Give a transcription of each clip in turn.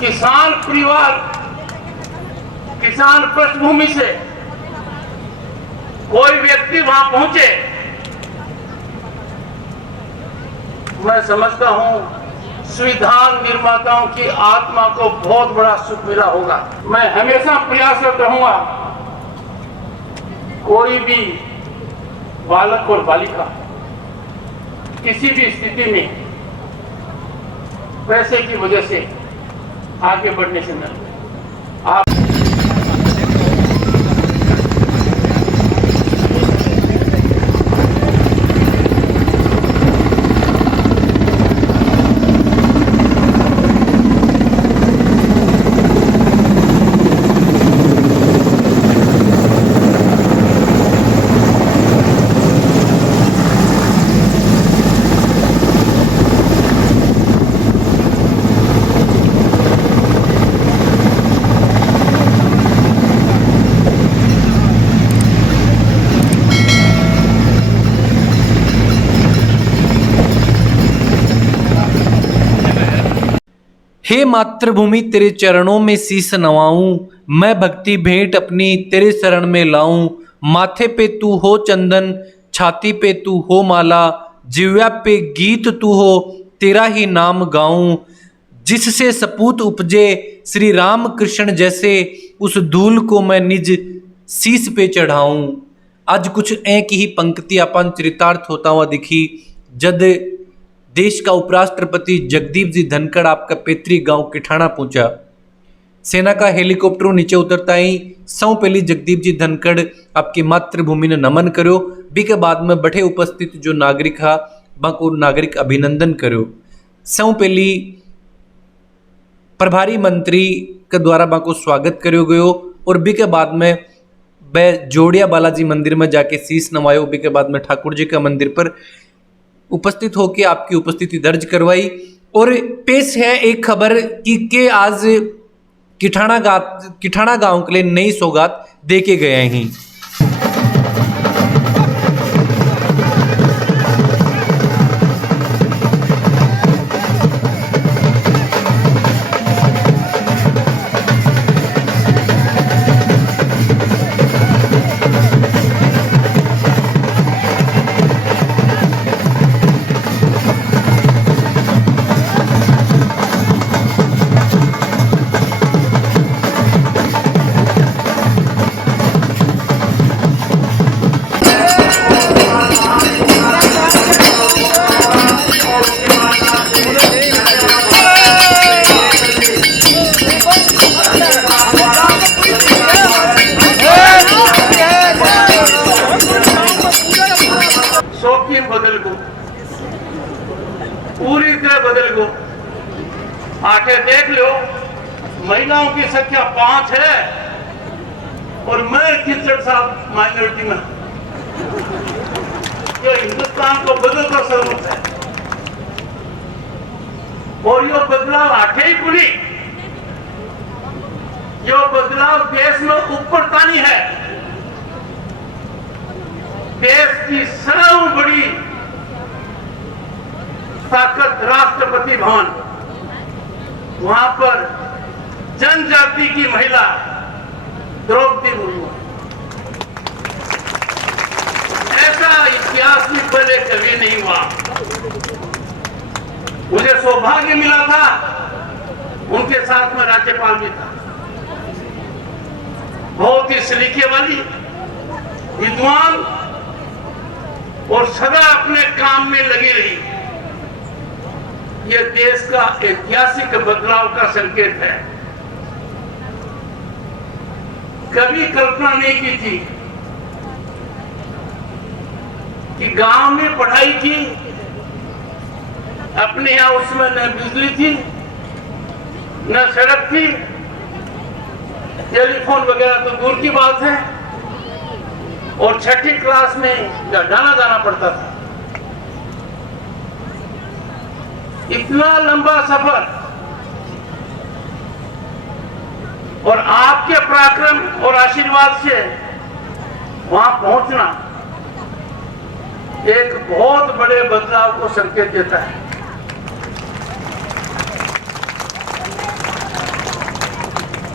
किसान परिवार, किसान पृष्ठभूमि से कोई व्यक्ति वहां पहुंचे, मैं समझता हूं संविधान निर्माताओं की आत्मा को बहुत बड़ा सुख मिला होगा। मैं हमेशा प्रयासरत रहूंगा, कोई भी बालक और बालिका किसी भी स्थिति में पैसे की वजह से आगे बढ़ने से न आप हे मातृभूमि तेरे चरणों में शीस नवाऊं, मैं भक्ति भेंट अपनी तेरे शरण में लाऊं। माथे पे तू हो चंदन, छाती पे तू हो माला, जिव्या पे गीत तू हो तेरा ही नाम गाऊं। जिससे सपूत उपजे श्री राम कृष्ण जैसे, उस धूल को मैं निज शीस पे चढ़ाऊं। आज कुछ एक ही पंक्ति अपन चरितार्थ होता हुआ दिखी जद देश का उपराष्ट्रपति जगदीप जी धनखड़ आपका पैतृक गांव किठाना पहुंचा। सेना का हेलीकॉप्टर नीचे उतरता ही सौ पहली जगदीप जी धनखड़ आपकी मातृभूमि ने नमन करो, बी के बाद में बैठे उपस्थित जो नागरिक हा को नागरिक अभिनंदन करो। सौ पहली प्रभारी मंत्री के द्वारा को स्वागत करो गयो और बी के बाद में वह जोड़िया बालाजी मंदिर में जाके शीश नवायो। बी के बाद में ठाकुर जी का मंदिर पर उपस्थित होकर आपकी उपस्थिति दर्ज करवाई। और पेश है एक खबर कि आज किठाना गांव के लिए नई सौगात देके गए हैं। पूरी तरह बदल गो। आके देख लो, महिलाओं की संख्या 5 है और मैं खिचड़ साहब माइनॉरिटी में, जो हिंदुस्तान को बदलता स्वरूप है। और यो बदलाव आके ही पूरी, यो बदलाव देश में ऊपरतानी है। देश की सबसे बड़ी ताकत राष्ट्रपति भवन, वहां पर जनजाति की महिला द्रौपदी मुर्मू, ऐसा इतिहास में पहले कभी नहीं हुआ। मुझे सौभाग्य मिला था, उनके साथ में राज्यपाल भी था। बहुत ही सलीके वाली, विद्वान और सदा अपने काम में लगी रही। यह देश का ऐतिहासिक बदलाव का संकेत है। कभी कल्पना नहीं की थी कि गांव में पढ़ाई की, अपने यहां उसमें न बिजली थी, न सड़क थी, टेलीफोन वगैरह तो दूर की बात है, और 6ठी क्लास में जाना पड़ता था। इतना लंबा सफर और आपके पराक्रम और आशीर्वाद से वहां पहुंचना एक बहुत बड़े बदलाव को संकेत देता है।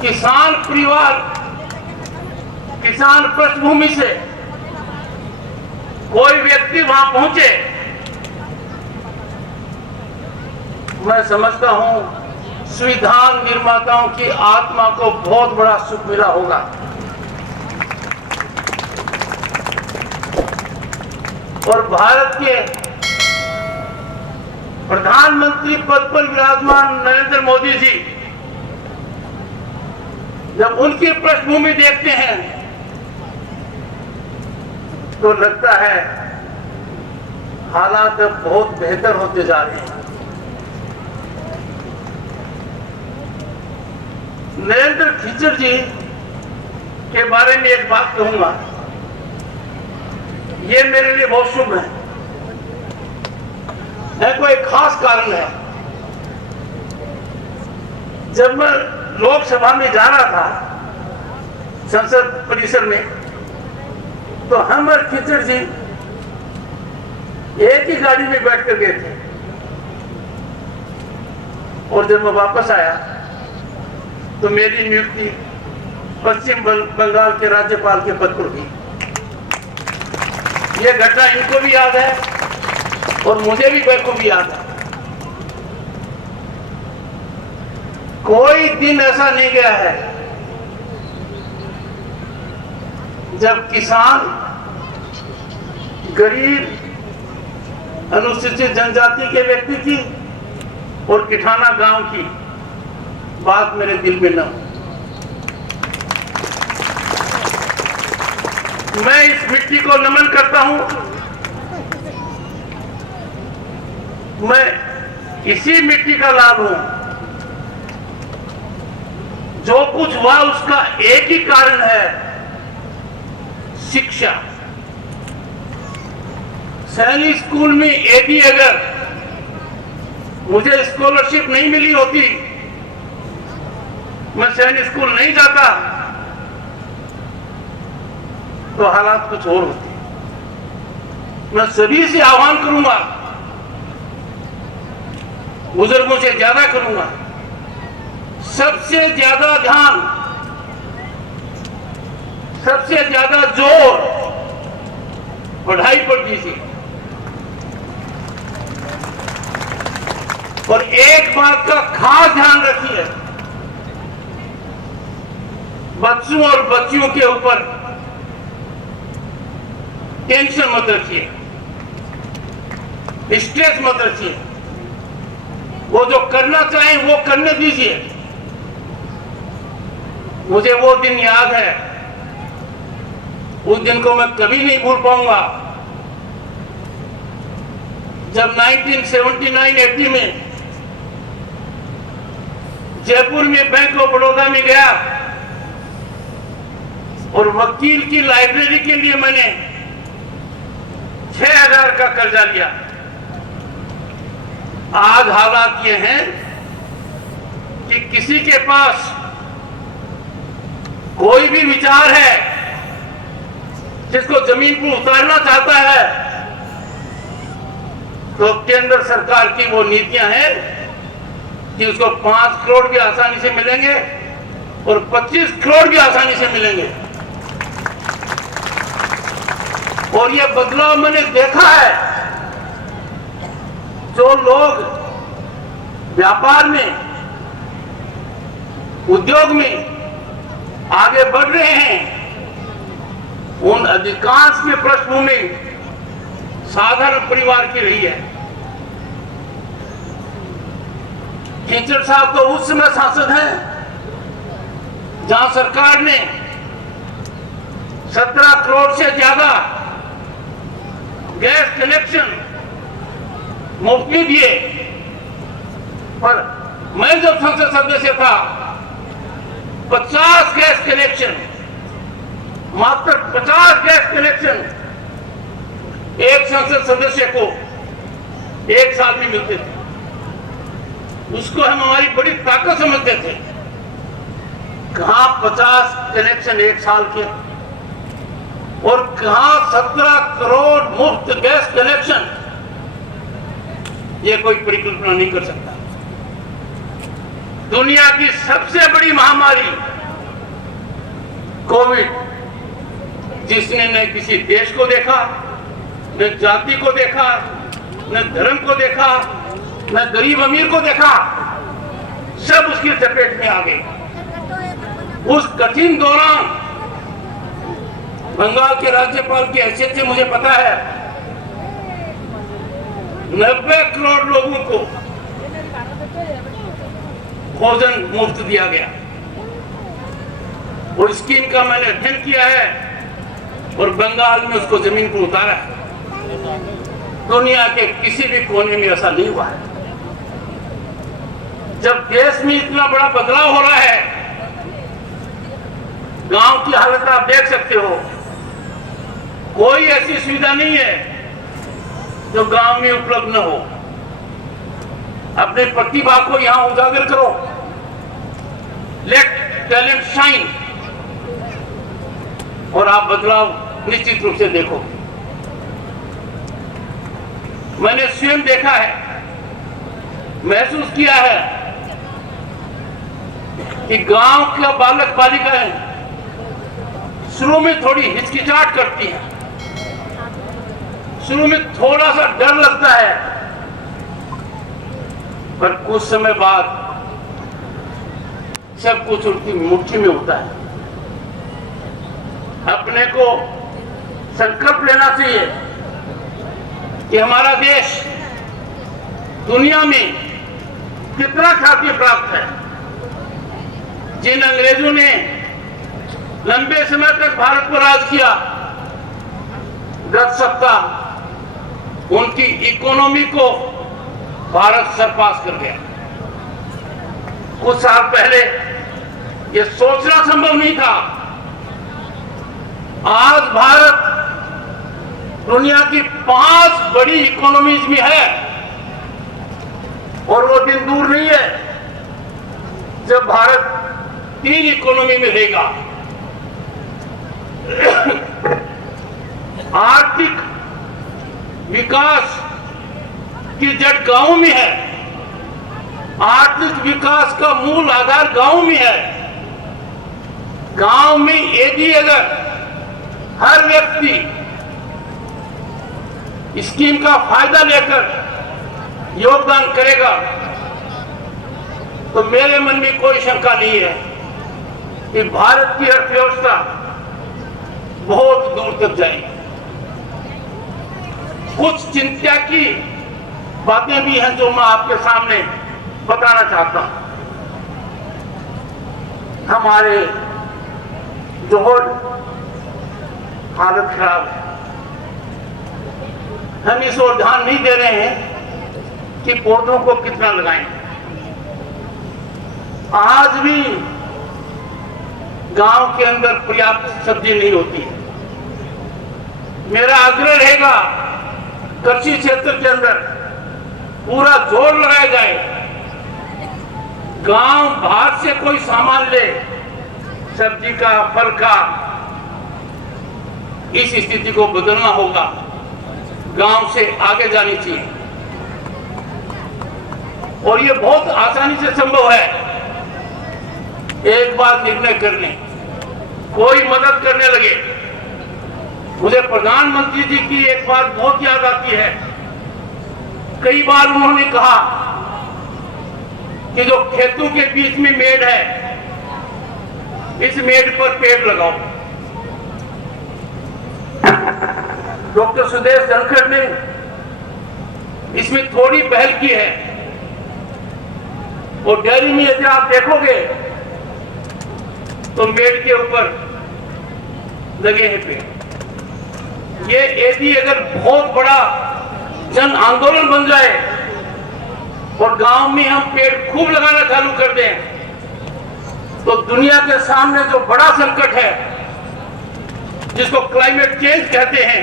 किसान परिवार, किसान पृष्ठभूमि से कोई व्यक्ति वहां पहुंचे, मैं समझता हूं संविधान निर्माताओं की आत्मा को बहुत बड़ा सुख मिला होगा। और भारत के प्रधानमंत्री पद पर विराजमान नरेंद्र मोदी जी जब उनकी पृष्ठभूमि देखते हैं तो लगता है हालात अब बहुत बेहतर होते जा रहे हैं। नरेंद्र खच्चर जी के बारे में एक बात कहूंगा, ये मेरे लिए बहुत शुभ है। कोई खास कारण है। जब मैं लोकसभा में जा रहा था संसद परिसर में, तो हम और खच्चर जी एक ही गाड़ी में बैठ कर गए थे। और जब मैं वापस आया तो मेरी नियुक्ति पश्चिम बंगाल के राज्यपाल के पद पर हुई। यह घटना इनको भी याद है और मुझे भी बखूबी याद है। कोई दिन ऐसा नहीं गया है जब किसान, गरीब, अनुसूचित जनजाति के व्यक्ति की और किठाना गांव की बात मेरे दिल में न हो। मैं इस मिट्टी को नमन करता हूं। मैं इसी मिट्टी का लाभ हूं। जो कुछ हुआ उसका एक ही कारण है, शिक्षा। सैनिक स्कूल में यदि अगर मुझे स्कॉलरशिप नहीं मिली होती, मैं सैनिक स्कूल नहीं जाता, तो हालात कुछ और होते। मैं सभी से आह्वान करूंगा, बुजुर्गों से ज्यादा करूंगा, सबसे ज्यादा ध्यान, सबसे ज्यादा जोर पढ़ाई पर दीजिए। और एक बात का खास ध्यान रखिए, बच्चों और बच्चियों के ऊपर टेंशन मत रखिए, स्ट्रेस मत रखिए। वो जो करना चाहें वो करने दीजिए। मुझे वो दिन याद है, उस दिन को मैं कभी नहीं भूल पाऊंगा, जब 1979-80 में जयपुर में बैंक ऑफ बड़ौदा में गया और वकील की लाइब्रेरी के लिए मैंने 6000 का कर्जा लिया। आज हालात ये हैं कि किसी के पास कोई भी विचार है जिसको जमीन पर उतारना चाहता है, तो केंद्र सरकार की वो नीतियां हैं कि उसको 5 करोड़ भी आसानी से मिलेंगे और 25 करोड़ भी आसानी से मिलेंगे। और ये बदलाव मैंने देखा है। जो लोग व्यापार में, उद्योग में आगे बढ़ रहे हैं, उन अधिकांश की पृष्ठभूमि साधारण परिवार की रही है। खच्चर साहब तो उस समय सांसद हैं जहां सरकार ने 17 करोड़ से ज्यादा गैस कनेक्शन मुफ्त में दिए। पर मैं जब संसद सदस्य था, 50 गैस कनेक्शन, मात्र 50 गैस कनेक्शन एक संसद सदस्य को एक साल में मिलते थे। उसको हम हमारी बड़ी ताकत समझते थे। कहां 50 कनेक्शन एक साल के, और कहां 17 करोड़ मुफ्त गैस कनेक्शन। ये कोई परिकल्पना नहीं कर सकता। दुनिया की सबसे बड़ी महामारी कोविड, जिसने न किसी देश को देखा, न जाति को देखा, न धर्म को देखा, न गरीब अमीर को देखा, सब उसकी चपेट में आ गए। उस कठिन दौरान बंगाल के राज्यपाल की हैसियत से मुझे पता है 90 करोड़ लोगों को भोजन मुफ्त दिया गया। और स्कीम का मैंने अध्ययन किया है और बंगाल में उसको जमीन पर उतारा है। दुनिया के किसी भी कोने में ऐसा नहीं हुआ है। जब देश में इतना बड़ा बदलाव हो रहा है, गांव की हालत आप देख सकते हो, कोई ऐसी सुविधा नहीं है जो गांव में उपलब्ध न हो। अपने प्रतिभा को यहां उजागर करो, लेट टैलेंट शाइन, और आप बदलाव निश्चित रूप से देखो। मैंने स्वयं देखा है, महसूस किया है कि गांव का बालक बालिकाएं शुरू में थोड़ी हिचकिचाहट करती हैं, शुरू में थोड़ा सा डर लगता है, पर कुछ समय बाद सब कुछ उनकी मुट्ठी में होता है। अपने को संकल्प लेना चाहिए कि हमारा देश दुनिया में कितना ख्याति प्राप्त है। जिन अंग्रेजों ने लंबे समय तक भारत पर राज किया, गत सप्ताह उनकी इकोनॉमी को भारत सरपास कर गया। कुछ साल पहले यह सोचना संभव नहीं था। आज भारत दुनिया की 5 बड़ी इकोनॉमीज में है, और वो दिन दूर नहीं है जब भारत 3 इकोनॉमी में रहेगा। आर्थिक विकास की जड़ गांव में है। आर्थिक विकास का मूल आधार गांव में है। गांव में यदि अगर हर व्यक्ति स्कीम का फायदा लेकर योगदान करेगा तो मेरे मन में कोई शंका नहीं है कि भारत की अर्थव्यवस्था बहुत दूर तक जाएगी। कुछ चिंता की बातें भी हैं जो मैं आपके सामने बताना चाहता हूं। हमारे जोहर हालत खराब है। हम इस ओर ध्यान नहीं दे रहे हैं कि पौधों को कितना लगाएं। आज भी गांव के अंदर पर्याप्त सब्जी नहीं होती है। मेरा आग्रह रहेगा कृषि क्षेत्र के अंदर पूरा जोर लगाया जाए। गांव बाहर से कोई सामान ले, सब्जी का, फल का, इस स्थिति को बदलना होगा। गांव से आगे जानी चाहिए और ये बहुत आसानी से संभव है। एक बार निर्णय कर लें, कोई मदद करने लगे। मुझे प्रधानमंत्री जी की एक बात बहुत याद आती है। कई बार उन्होंने कहा कि जो खेतों के बीच में मेड़ है, इस मेड़ पर पेड़ लगाओ। डॉक्टर सुदेश धनखड़ ने इसमें थोड़ी पहल की है और डेयरी में यदि आप देखोगे तो मेड़ के ऊपर लगे हैं पेड़। ये यदि अगर बहुत बड़ा जन आंदोलन बन जाए और गांव में हम पेड़ खूब लगाना चालू कर दें तो दुनिया के सामने जो बड़ा संकट है, जिसको क्लाइमेट चेंज कहते हैं,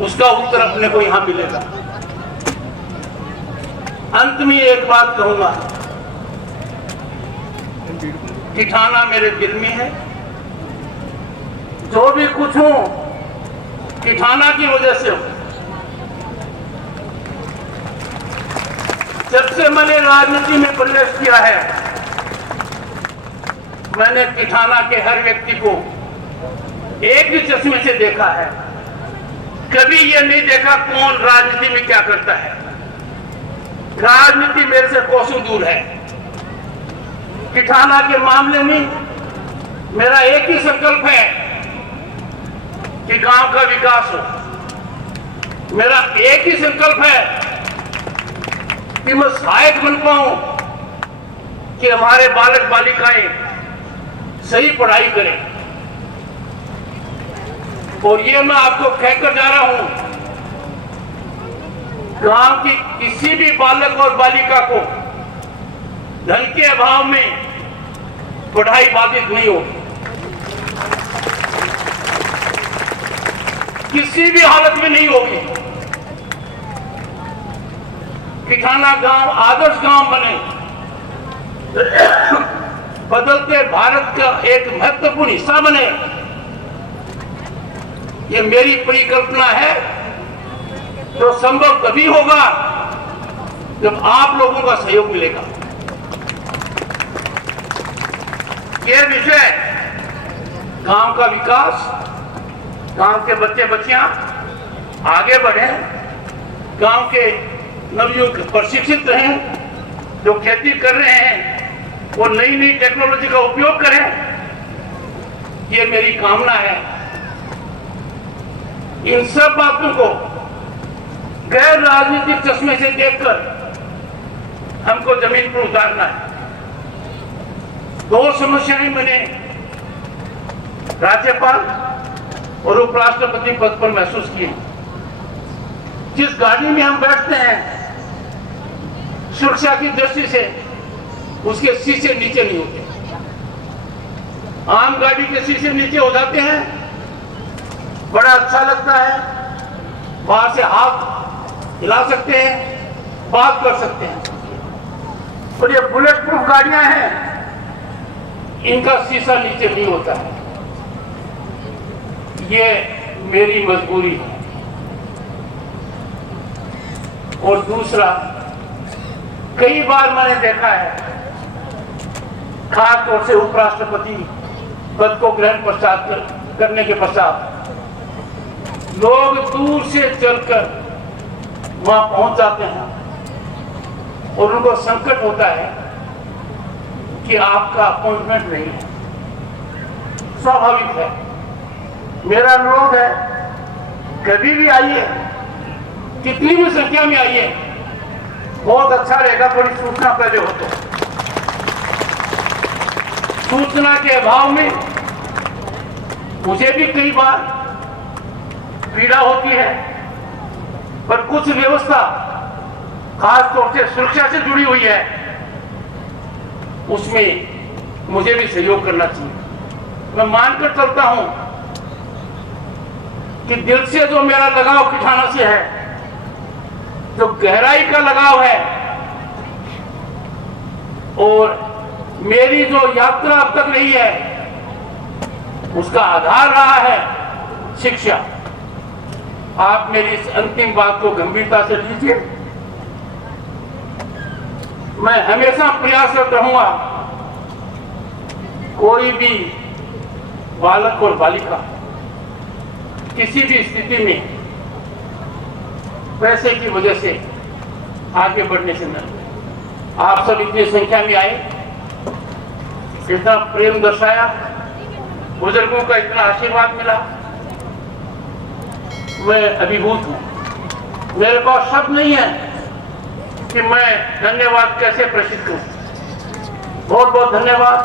उसका उत्तर अपने को यहां मिलेगा। अंत में एक बात कहूंगा कि ठाना मेरे दिल में है। जो भी कुछ हूं किठाना की वजह से हूं। जब से मैंने राजनीति में प्रवेश किया है, मैंने किठाना के हर व्यक्ति को एक ही चश्मे से देखा है। कभी यह नहीं देखा कौन राजनीति में क्या करता है। राजनीति मेरे से कोसों दूर है। किठाना के मामले में मेरा एक ही संकल्प है कि गांव का विकास हो। मेरा एक ही संकल्प है कि मैं सहायक बन पाऊं कि हमारे बालक बालिकाएं सही पढ़ाई करें। और ये मैं आपको कहकर जा रहा हूं, गांव की किसी भी बालक और बालिका को धन के अभाव में पढ़ाई बाधित नहीं होगी। किसी भी हालत में नहीं होगी। किठाना गांव आदर्श गांव बने, बदलते भारत का एक महत्वपूर्ण हिस्सा बने, ये मेरी परिकल्पना है। तो संभव तभी होगा जब आप लोगों का सहयोग मिलेगा। ये विषय गांव का विकास, गांव के बच्चे बच्चियां आगे बढ़े, गांव के नवयुवक प्रशिक्षित रहें, जो खेती कर रहे हैं वो नई नई टेक्नोलॉजी का उपयोग करें, ये मेरी कामना है। इन सब बातों को गैर राजनीतिक चश्मे से देखकर हमको जमीन पर उतारना है। दो समस्याएं मैंने राज्यपाल और उपराष्ट्रपति पद पर महसूस की। जिस गाड़ी में हम बैठते हैं, सुरक्षा की दृष्टि से उसके शीशे नीचे नहीं होते। आम गाड़ी के शीशे नीचे हो जाते हैं, बड़ा अच्छा लगता है, बाहर से हाथ हिला सकते हैं, बात कर सकते हैं। और ये बुलेट प्रूफ गाड़ियां हैं, इनका शीशा नीचे नहीं होता है। ये मेरी मजबूरी है। और दूसरा, कई बार मैंने देखा है, खास तौर से उपराष्ट्रपति पद को ग्रहण पश्चात करने के पश्चात लोग दूर से चलकर वहां पहुंच जाते हैं और उनको संकट होता है कि आपका अपॉइंटमेंट नहीं है। स्वाभाविक है, मेरा अनुरोध है, कभी भी आइए, कितनी भी संख्या में आइए, बहुत अच्छा रहेगा थोड़ी सूचना पहले हो तो। सूचना के अभाव में मुझे भी कई बार पीड़ा होती है, पर कुछ व्यवस्था खास तौर से सुरक्षा से जुड़ी हुई है, उसमें मुझे भी सहयोग करना चाहिए। मैं मानकर चलता हूं कि दिल से जो मेरा लगाव किठाना से है, जो गहराई का लगाव है, और मेरी जो यात्रा अब तक रही है, उसका आधार रहा है शिक्षा। आप मेरी इस अंतिम बात को गंभीरता से लीजिए। मैं हमेशा प्रयासरत रहूंगा, कोई भी बालक और बालिका किसी भी स्थिति में पैसे की वजह से आगे बढ़ने से न। आप सब इतनी संख्या में आए, इतना प्रेम दर्शाया, बुजुर्गों का इतना आशीर्वाद मिला, मैं अभिभूत हूं। मेरे पास शब्द नहीं है कि मैं धन्यवाद कैसे प्रेषित करूं। बहुत बहुत धन्यवाद।